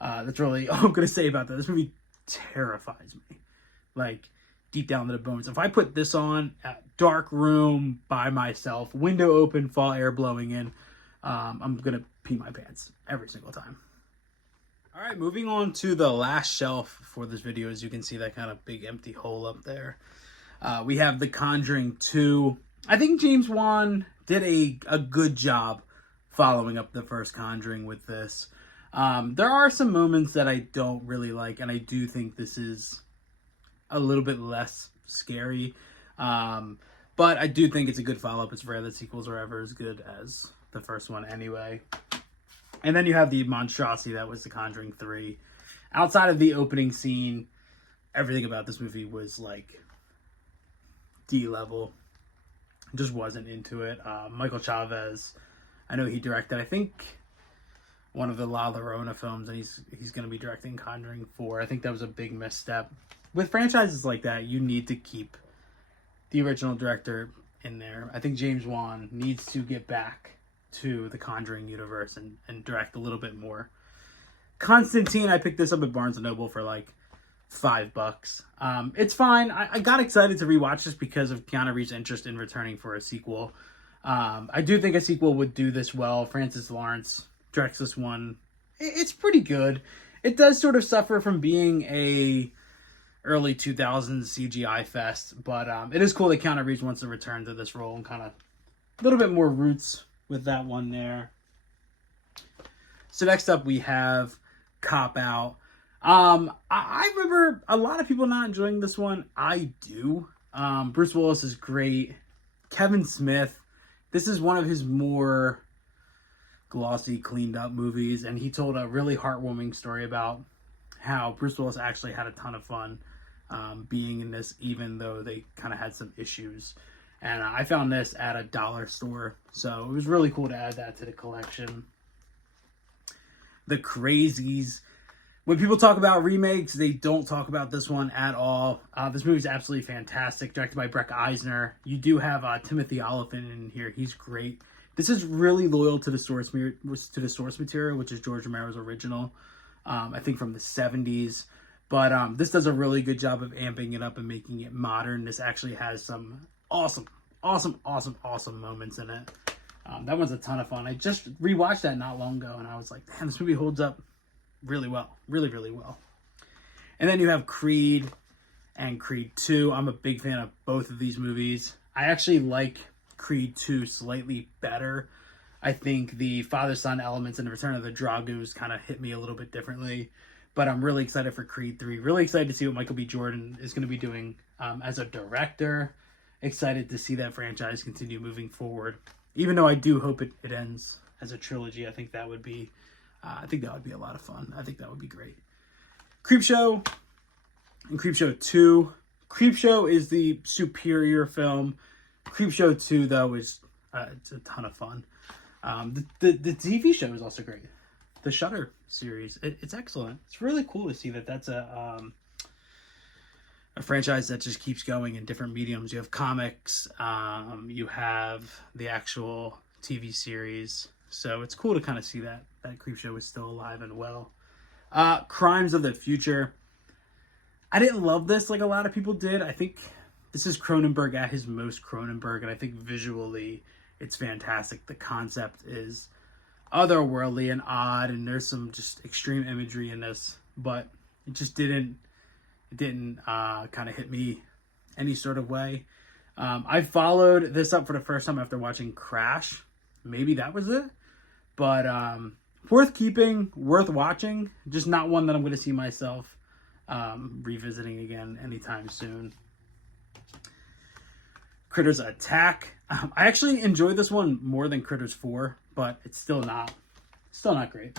That's really all I'm going to say about that. This movie terrifies me. Like, deep down to the bones. If I put this on, dark room, by myself, window open, fall air blowing in, I'm going to pee my pants every single time. All right, moving on to the last shelf for this video. As you can see, that kind of big empty hole up there. We have The Conjuring 2. I think James Wan did a good job following up the first Conjuring with this. There are some moments that I don't really like, and I do think this is a little bit less scary. But I do think it's a good follow-up. It's rare that sequels are ever as good as the first one anyway. And then you have the monstrosity that was The Conjuring 3. Outside of the opening scene, everything about this movie was like D-level. Just wasn't into it. Michael Chavez, I know he directed, I think, one of the La Llorona films, and he's going to be directing Conjuring 4. I think that was a big misstep. With franchises like that, you need to keep the original director in there. I think James Wan needs to get back to the Conjuring universe and direct a little bit more. Constantine, I picked this up at Barnes & Noble for like $5. It's fine. I got excited to rewatch this because of Keanu Reeves' interest in returning for a sequel. I do think a sequel would do this well. Francis Lawrence directs this one. It's pretty good. It does sort of suffer from being a early 2000s CGI fest, but it is cool that Keanu Reeves wants to return to this role and kind of a little bit more roots with that one there. So next up we have Cop Out. I remember a lot of people not enjoying this one. I do. Bruce Willis is great. Kevin Smith, this is one of his more glossy, cleaned up movies, and he told a really heartwarming story about how Bruce Willis actually had a ton of fun being in this, even though they kind of had some issues. And I found this at a dollar store, so it was really cool to add that to the collection. The Crazies. When people talk about remakes, they don't talk about this one at all. This movie is absolutely fantastic, directed by Breck Eisner. You do have Timothy Olyphant in here. He's great. This is really loyal to the source material, which is George Romero's original, I think from the 70s. But this does a really good job of amping it up and making it modern. This actually has some awesome moments in it. That one's a ton of fun. I just rewatched that not long ago, and I was like, damn, this movie holds up really well. Really well. And then you have Creed and Creed 2. I'm a big fan of both of these movies. I actually like Creed 2 slightly better. I think the father-son elements in the Return of the Dragos kind of hit me a little bit differently. But I'm really excited for Creed 3. Really excited to see what Michael B. Jordan is going to be doing as a director. Excited to see that franchise continue moving forward. Even though I do hope it ends as a trilogy, I think that would be a lot of fun. I think that would be great. Creepshow and Creepshow 2. Creepshow is the superior film. Creepshow 2, though, is it's a ton of fun. The TV show is also great. The Shudder series, it's excellent. It's really cool to see that that's a franchise that just keeps going in different mediums. You have comics, you have the actual TV series. So it's cool to kind of see that Creepshow is still alive and well. Crimes of the Future. I didn't love this like a lot of people did. I think this is Cronenberg at his most Cronenberg, and I think visually it's fantastic. The concept is otherworldly and odd, and there's some just extreme imagery in this, but it just didn't kind of hit me any sort of way. I followed this up for the first time after watching Crash. Maybe that was it, but worth keeping, worth watching. Just not one that I'm going to see myself revisiting again anytime soon. Critters Attack. I actually enjoyed this one more than Critters 4, but it's still not great.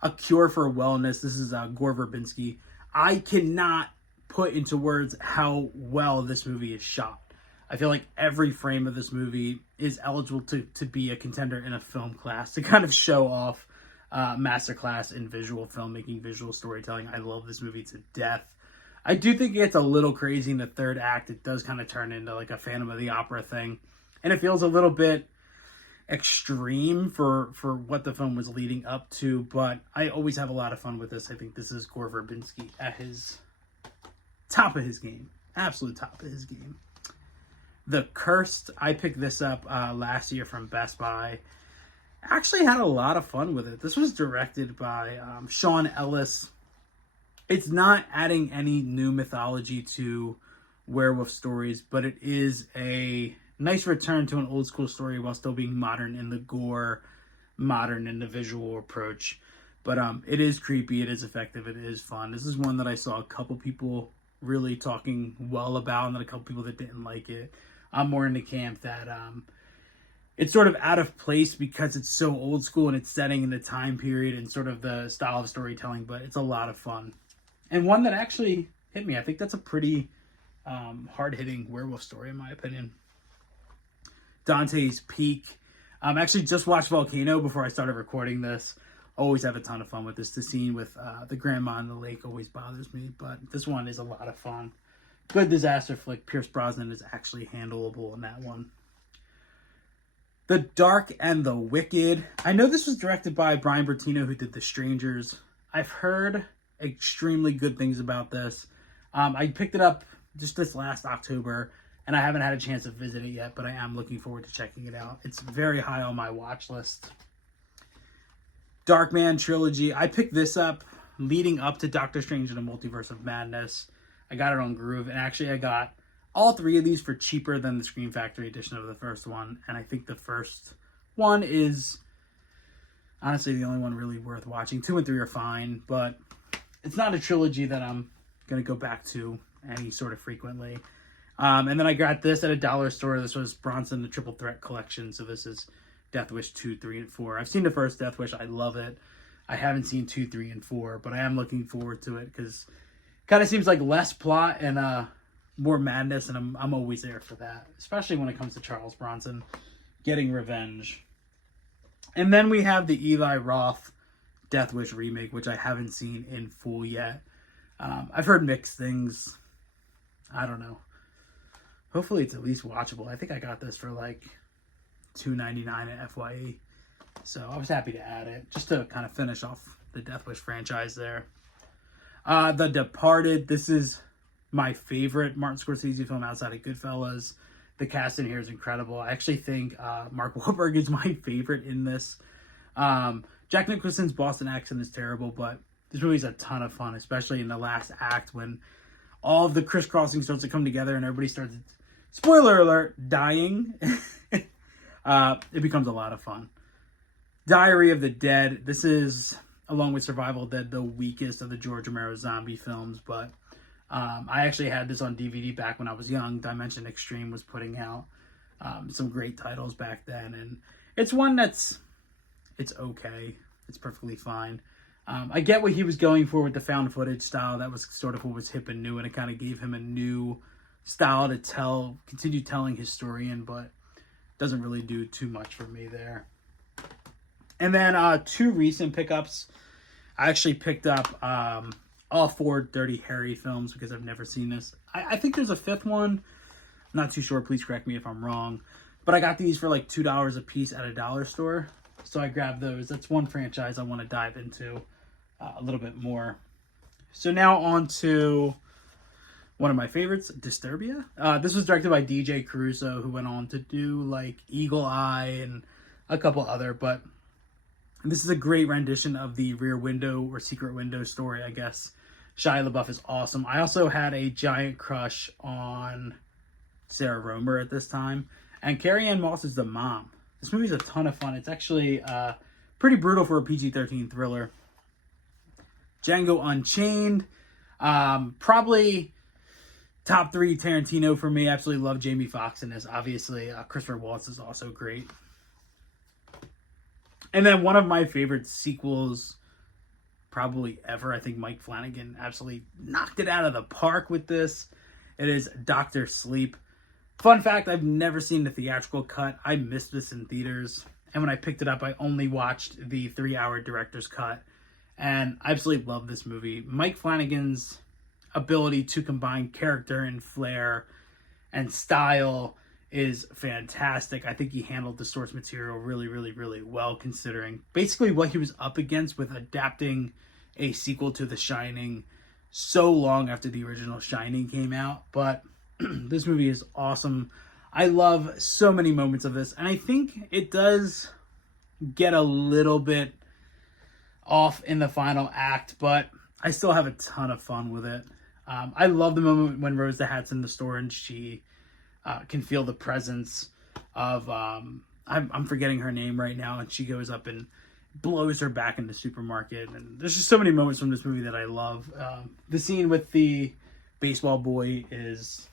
A Cure for Wellness. This is Gore Verbinski. I cannot put into words how well this movie is shot. I feel like every frame of this movie is eligible to be a contender in a film class, to kind of show off masterclass in visual filmmaking, visual storytelling. I love this movie to death. I do think it gets a little crazy in the third act. It does kind of turn into like a Phantom of the Opera thing. And it feels a little bit extreme for what the film was leading up to. But I always have a lot of fun with this. I think this is Gore Verbinski at his top of his game. Absolute top of his game. The Cursed. I picked this up last year from Best Buy. Actually had a lot of fun with it. This was directed by Sean Ellis. It's not adding any new mythology to werewolf stories, but it is a nice return to an old school story while still being modern in the gore, modern in the visual approach. But it is creepy, it is effective, it is fun. This is one that I saw a couple people really talking well about, and then a couple people that didn't like it. I'm more in the camp that it's sort of out of place because it's so old school and it's setting in the time period and sort of the style of storytelling, but it's a lot of fun. And one that actually hit me. I think that's a pretty hard-hitting werewolf story, in my opinion. Dante's Peak. Actually just watched Volcano before I started recording this. Always have a ton of fun with this. The scene with the grandma in the lake always bothers me, but this one is a lot of fun. Good disaster flick. Pierce Brosnan is actually handleable in that one. The Dark and the Wicked. I know this was directed by Brian Bertino, who did The Strangers. I've heard extremely good things about this. I picked it up just this last October, and I haven't had a chance to visit it yet, but I am looking forward to checking it out. It's very high on my watch list. Darkman Trilogy. I picked this up leading up to Doctor Strange in the Multiverse of Madness. I got it on Groove, and actually I got all three of these for cheaper than the Scream Factory edition of the first one, and I think the first one is honestly the only one really worth watching. 2 and 3 are fine, but it's not a trilogy that I'm going to go back to any sort of frequently. And then I got this at a dollar store. This was Bronson, the Triple Threat Collection. So this is Death Wish 2, 3, and 4. I've seen the first Death Wish. I love it. I haven't seen 2, 3, and 4, but I am looking forward to it because it kind of seems like less plot and more madness, and I'm always there for that, especially when it comes to Charles Bronson getting revenge. And then we have the Eli Roth Death Wish remake, which I haven't seen in full yet. I've heard mixed things. I don't know. Hopefully it's at least watchable. I think I got this for like $2.99 at FYE. So I was happy to add it just to kind of finish off the Death Wish franchise there. The Departed. This is my favorite Martin Scorsese film outside of Goodfellas. The cast in here is incredible. I actually think Mark Wahlberg is my favorite in this. Jack Nicholson's Boston accent is terrible, but this movie's a ton of fun, especially in the last act when all of the crisscrossing starts to come together and everybody starts, spoiler alert, dying. it becomes a lot of fun. Diary of the Dead. This is, along with Survival Dead, the weakest of the George Romero zombie films, but I actually had this on DVD back when I was young. Dimension Extreme was putting out some great titles back then, and it's one it's okay. It's perfectly fine. I get what he was going for with the found footage style. That was sort of what was hip and new, and it kind of gave him a new style to continue telling his story in, but doesn't really do too much for me there. And then 2 recent pickups. I actually picked up all 4 Dirty Harry films because I've never seen this. I think there's a 5th one. I'm not too sure. Please correct me if I'm wrong. But I got these for like $2 a piece at a dollar store. So I grabbed those. That's one franchise I want to dive into a little bit more. So now on to one of my favorites, Disturbia. This was directed by DJ Caruso, who went on to do like Eagle Eye and a couple other. But this is a great rendition of the Rear Window or Secret Window story, I guess. Shia LaBeouf is awesome. I also had a giant crush on Sarah Romer at this time. And Carrie-Anne Moss is the mom. This movie's a ton of fun. It's actually pretty brutal for a PG-13 thriller. Django Unchained. Probably top 3 Tarantino for me. Absolutely love Jamie Foxx in this. Obviously, Christopher Waltz is also great. And then one of my favorite sequels probably ever. I think Mike Flanagan absolutely knocked it out of the park with this. It is Dr. Sleep. Fun fact, I've never seen the theatrical cut. I missed this in theaters. And when I picked it up, I only watched the 3-hour director's cut. And I absolutely love this movie. Mike Flanagan's ability to combine character and flair and style is fantastic. I think he handled the source material really, really, really well, considering basically what he was up against with adapting a sequel to The Shining so long after the original Shining came out. But this movie is awesome. I love so many moments of this, and I think it does get a little bit off in the final act, but I still have a ton of fun with it. I love the moment when Rose the Hat's in the store and she can feel the presence of I'm forgetting her name right now, and she goes up and blows her back in the supermarket. And there's just so many moments from this movie that I love. The scene with the baseball boy is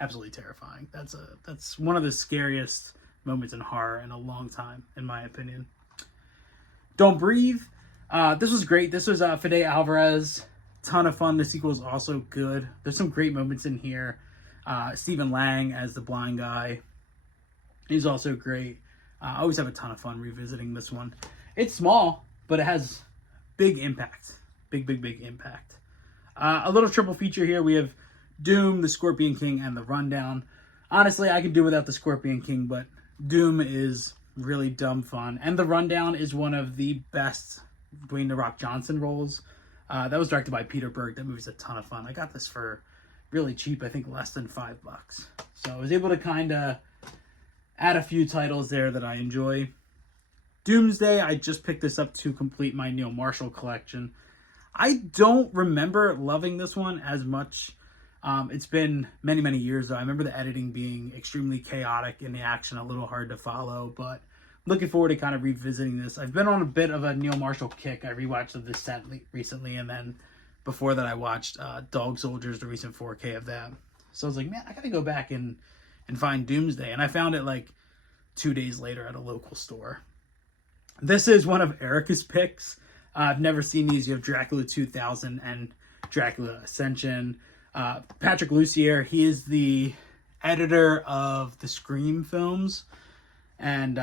absolutely terrifying. That's one of the scariest moments in horror in a long time, in my opinion. Don't Breathe. This was great. This was Fede Alvarez. Ton of fun. The sequel is also good. There's some great moments in here. Stephen Lang as the blind guy. He's also great. I always have a ton of fun revisiting this one. It's small, but it has big impact. Big impact. A little triple feature here. We have Doom, The Scorpion King, and The Rundown. Honestly, I could do without The Scorpion King, but Doom is really dumb fun. And The Rundown is one of the best Dwayne The Rock Johnson roles. That was directed by Peter Berg. That movie's a ton of fun. I got this for really cheap, I think less than $5. So I was able to kind of add a few titles there that I enjoy. Doomsday, I just picked this up to complete my Neil Marshall collection. I don't remember loving this one as much. It's been many, many years though. I remember the editing being extremely chaotic and the action a little hard to follow, but looking forward to kind of revisiting this. I've been on a bit of a Neil Marshall kick. I rewatched The Descent recently, and then before that I watched Dog Soldiers, the recent 4K of that. So I was like, man, I gotta go back and find Doomsday. And I found it like 2 days later at a local store. This is one of Erica's picks. I've never seen these. You have Dracula 2000 and Dracula Ascension. Patrick Lussier, he is the editor of the Scream films. And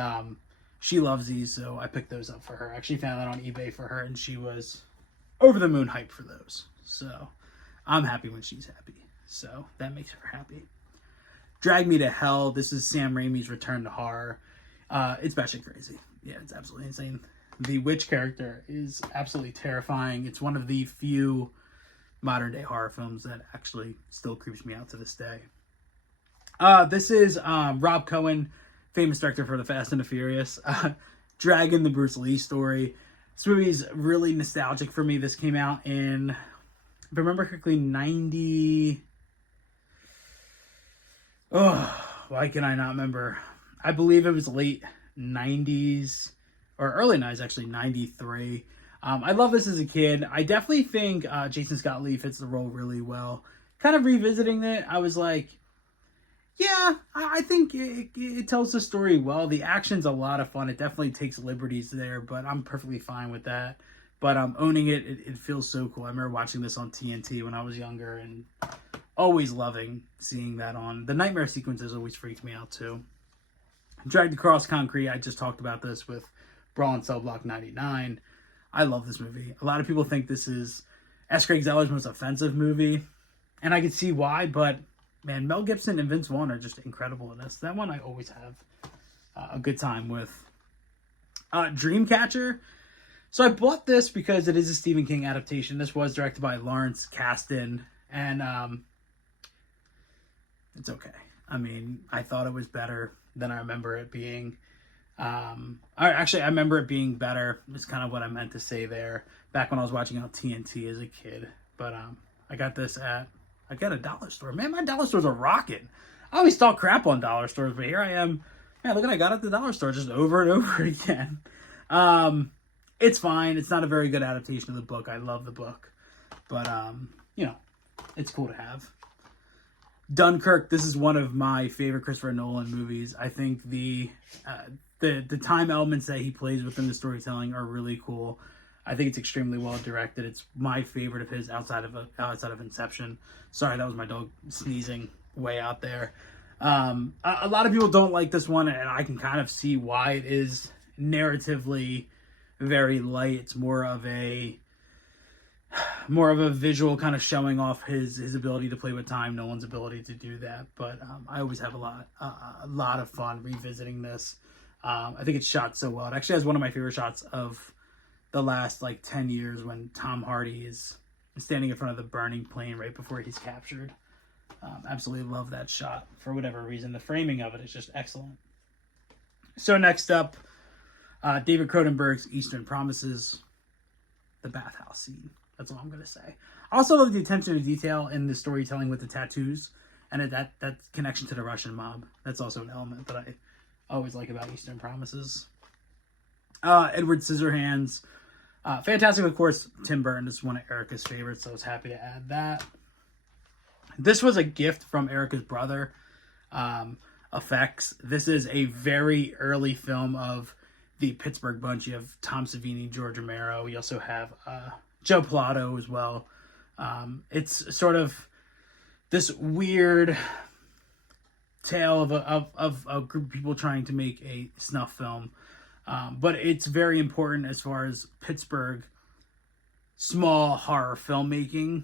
she loves these, so I picked those up for her. I actually found that on eBay for her, and she was over the moon hyped for those. So I'm happy when she's happy. So that makes her happy. Drag Me to Hell. This is Sam Raimi's return to horror. It's batshit crazy. Yeah, it's absolutely insane. The witch character is absolutely terrifying. It's one of the few modern day horror films that actually still creeps me out to this day. This is Rob Cohen, famous director for The Fast and the Furious. Dragon, the Bruce Lee story. This movie is really nostalgic for me. This came out in, if I remember correctly, 90... Oh, why can I not remember? I believe it was late 90s or early 90s, actually, 93. I love this as a kid. I definitely think Jason Scott Lee fits the role really well. Kind of revisiting it, I was like, yeah, I think it tells the story well. The action's a lot of fun. It definitely takes liberties there, but I'm perfectly fine with that. But owning it feels so cool. I remember watching this on TNT when I was younger and always loving seeing that on. The nightmare sequences always freaked me out too. Dragged Across Concrete, I just talked about this with Brawl in Cell Block 99. I love this movie. A lot of people think this is S. Craig Zeller's most offensive movie, and I can see why, but man, Mel Gibson and Vince Vaughn are just incredible in this. That one I always have a good time with. Dreamcatcher. So I bought this because it is a Stephen King adaptation. This was directed by Lawrence Kasdan, and it's okay. I mean, I thought it was better than I remember it being. I remember it being better. Is kind of what I meant to say there. Back when I was watching on TNT as a kid. But I got this at a dollar store. Man, my dollar stores are rocking. I always talk crap on dollar stores, but here I am. Man, look what I got at the dollar store just over and over again. It's fine. It's not a very good adaptation of the book. I love the book. But, it's cool to have. Dunkirk, this is one of my favorite Christopher Nolan movies. I think the time elements that he plays within the storytelling are really cool. I think it's extremely well directed. It's my favorite of his outside of Inception. Sorry, that was my dog sneezing way out there. A lot of people don't like this one, and I can kind of see why. It is narratively very light. It's more of a visual kind of showing off his ability to play with time, Nolan's ability to do that. But I always have a lot of fun revisiting this. I think it's shot so well. It actually has one of my favorite shots of the last 10 years when Tom Hardy is standing in front of the burning plane right before he's captured. Absolutely love that shot for whatever reason. The framing of it is just excellent. So next up, David Cronenberg's Eastern Promises, the bathhouse scene. That's all I'm going to say. I also love the attention to detail in the storytelling with the tattoos and that connection to the Russian mob. That's also an element that I always like about Eastern Promises. Edward Scissorhands. Fantastic, of course. Tim Burton is one of Erica's favorites, so I was happy to add that. This was a gift from Erica's brother, Effects. This is a very early film of the Pittsburgh bunch. You have Tom Savini, George Romero. You also have Joe Pilato as well. It's sort of this weird tale of a group of people trying to make a snuff film. But it's very important as far as Pittsburgh small horror filmmaking,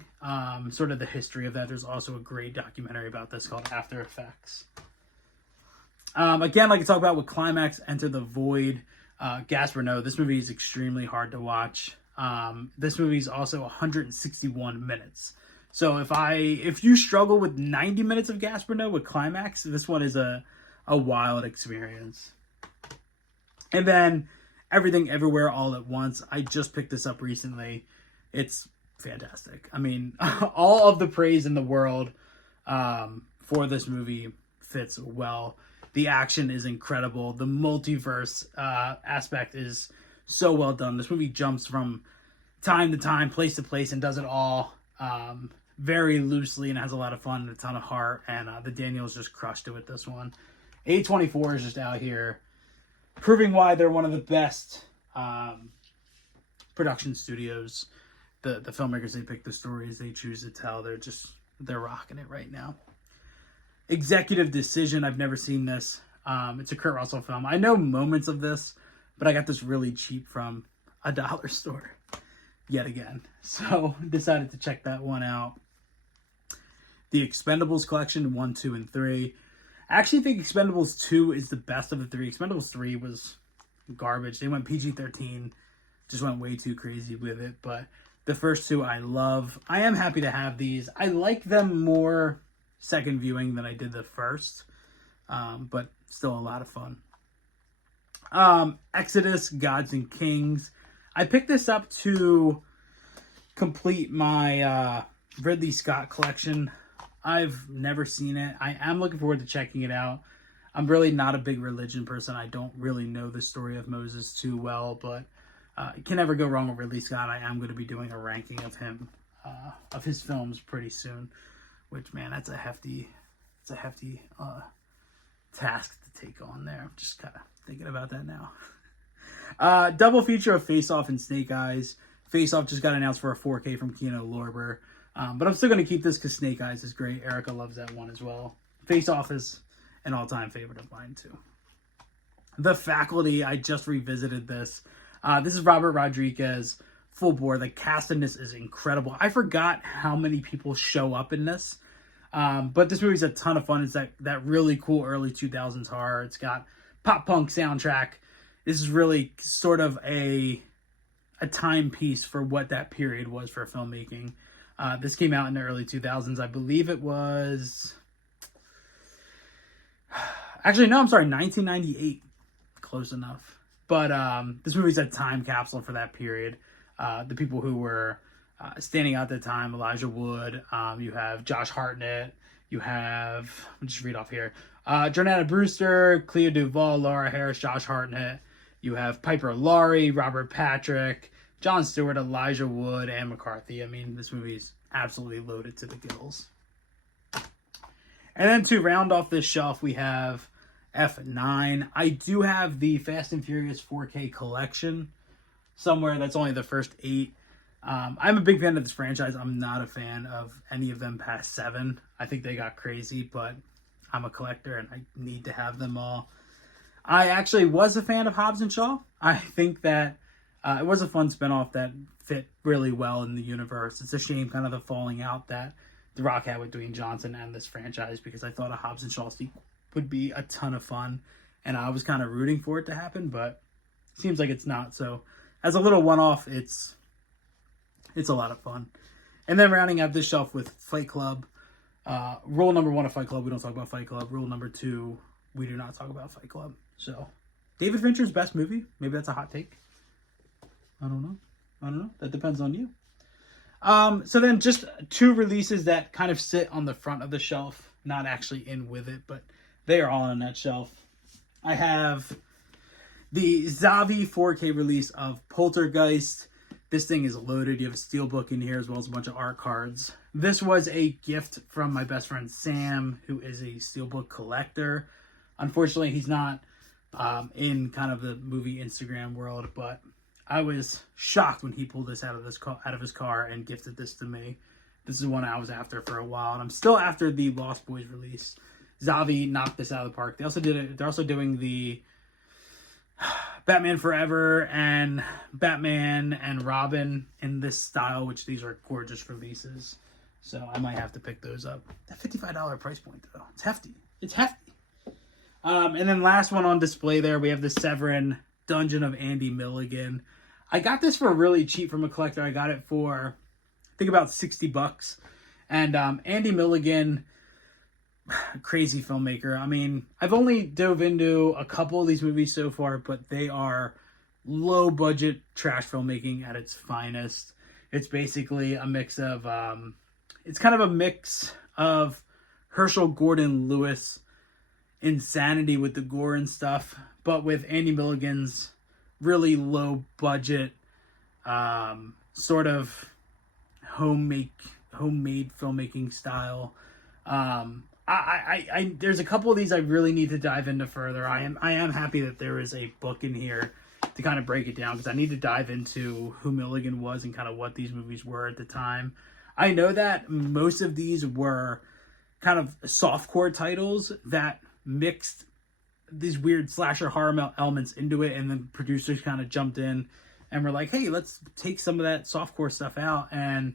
sort of the history of that. There's also a great documentary about this called After Effects. Again, like I talked about with Climax, Enter the Void, Gaspar Noé. This movie is extremely hard to watch. This movie is also 161 minutes. So if you struggle with 90 minutes of Gaspar Noé with Climax, this one is a wild experience. And then Everything Everywhere All at Once. I just picked this up recently. It's fantastic. I mean, all of the praise in the world for this movie fits well. The action is incredible. The multiverse aspect is so well done. This movie jumps from time to time, place to place, and does it all very loosely and has a lot of fun and a ton of heart. And the Daniels just crushed it with this one. A24 is just out here proving why they're one of the best production studios. The filmmakers, they pick the stories they choose to tell. They're rocking it right now. Executive Decision. I've never seen this. It's a Kurt Russell film. I know moments of this, but I got this really cheap from a dollar store yet again. So decided to check that one out. The Expendables collection, 1, 2, and 3. I actually think Expendables 2 is the best of the 3. Expendables 3 was garbage. They went PG-13. Just went way too crazy with it. But the first 2 I love. I am happy to have these. I like them more second viewing than I did the first. But still a lot of fun. Exodus, Gods and Kings. I picked this up to complete my Ridley Scott collection. I've never seen it. I am looking forward to checking it out. I'm really not a big religion person. I don't really know the story of Moses too well, but you can never go wrong with Ridley Scott. I am going to be doing a ranking of him, of his films pretty soon, which, man, that's a hefty task to take on there. I'm just kind of thinking about that now. Double feature of Face Off and Snake Eyes. Face Off just got announced for a 4K from Kino Lorber. But I'm still going to keep this because Snake Eyes is great. Erica loves that one as well. Face Off is an all-time favorite of mine too. The Faculty, I just revisited this. This is Robert Rodriguez, full bore. The cast in this is incredible. I forgot how many people show up in this. But this movie's a ton of fun. It's that really cool early 2000s horror. It's got pop punk soundtrack. This is really sort of a timepiece for what that period was for filmmaking. This came out in the early 2000s. I believe it was... Actually, no, I'm sorry, 1998. Close enough. But this movie's a time capsule for that period. The people who were standing out at the time, Elijah Wood, you have Josh Hartnett, you have, let me just read off here, Jordana Brewster, Clea Duvall, Laura Harris, Josh Hartnett, you have Piper Laurie, Robert Patrick, Jon Stewart, Elijah Wood, and McCarthy. I mean, this movie's absolutely loaded to the gills. And then to round off this shelf, we have F9. I do have the Fast and Furious 4K collection somewhere. That's only the first 8. I'm a big fan of this franchise. I'm not a fan of any of them past 7. I think they got crazy, but I'm a collector and I need to have them all. I actually was a fan of Hobbs and Shaw. I think that it was a fun spinoff that fit really well in the universe. It's a shame kind of the falling out that The Rock had with Dwayne Johnson and this franchise, because I thought a Hobbs and Shaw sequel would be a ton of fun, and I was kind of rooting for it to happen, but it seems like it's not. So as a little one-off, it's a lot of fun. And then rounding out this shelf with Fight Club. Rule number 1 of Fight Club, we don't talk about Fight Club. Rule number 2, we do not talk about Fight Club. So David Fincher's best movie. Maybe that's a hot take. I don't know. That depends on you. So then just 2 releases that kind of sit on the front of the shelf, not actually in with it, but they are all on that shelf. I have the Zavi 4K release of Poltergeist. This thing is loaded. You have a steelbook in here as well as a bunch of art cards. This was a gift from my best friend Sam, who is a steelbook collector. Unfortunately, he's not in kind of the movie Instagram world, but I was shocked when he pulled this out of his car and gifted this to me. This is one I was after for a while, and I'm still after the Lost Boys release. Zavi knocked this out of the park. They also did it. They're also doing the Batman Forever and Batman and Robin in this style, which these are gorgeous releases. So I might have to pick those up. That $55 price point, though, it's hefty. It's hefty. And then last one on display there, we have the Severin Dungeon of Andy Milligan. I got this for really cheap from a collector. I got it for, I think, about $60. And Andy Milligan, crazy filmmaker. I mean, I've only dove into a couple of these movies so far, but they are low budget trash filmmaking at its finest. It's basically a mix of, it's kind of a mix of Herschel Gordon Lewis insanity with the gore and stuff, but with Andy Milligan's really low budget, sort of homemade filmmaking style. I there's a couple of these I really need to dive into further. I am happy that there is a book in here to kind of break it down, because I need to dive into who Milligan was and kind of what these movies were at the time. I know that most of these were kind of softcore titles that mixed these weird slasher horror elements into it, and then producers kind of jumped in and were like, hey, let's take some of that softcore stuff out and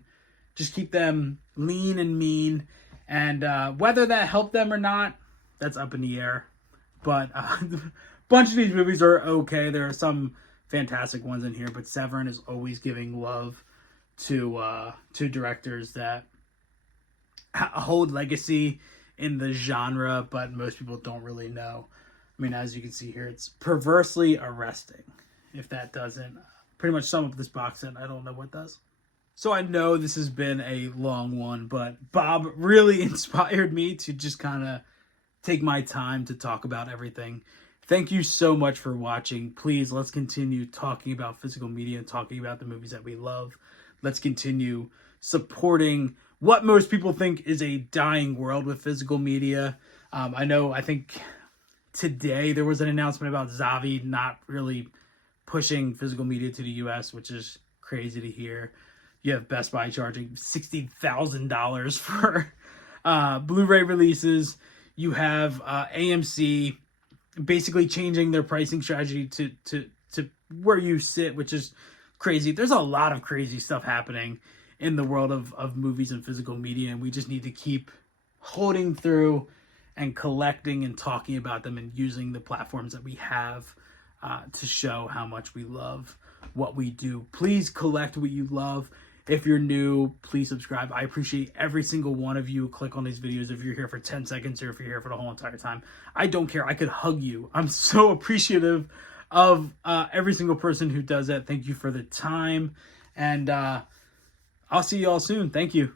just keep them lean and mean. And whether that helped them or not, that's up in the air. But a bunch of these movies are okay. There are some fantastic ones in here, but Severin is always giving love to directors that hold legacy in the genre, but most people don't really know. I mean, as you can see here, it's perversely arresting. If that doesn't pretty much sum up this box set, I don't know what does. So I know this has been a long one, but Bob really inspired me to just kind of take my time to talk about everything. Thank you so much for watching. Please, let's continue talking about physical media and talking about the movies that we love. Let's continue supporting what most people think is a dying world with physical media. I think today there was an announcement about Zavi not really pushing physical media to the US, which is crazy to hear. You have Best Buy charging $60,000 for Blu-ray releases. You have AMC basically changing their pricing strategy to where you sit, which is crazy. There's a lot of crazy stuff happening in the world of movies and physical media, and we just need to keep holding through and collecting and talking about them and using the platforms that we have to show how much we love what we do. Please collect what you love. If you're new, please subscribe. I appreciate every single one of you. Click on these videos if you're here for 10 seconds or if you're here for the whole entire time. I don't care. I could hug you. I'm so appreciative of every single person who does that. Thank you for the time. And I'll see you all soon. Thank you.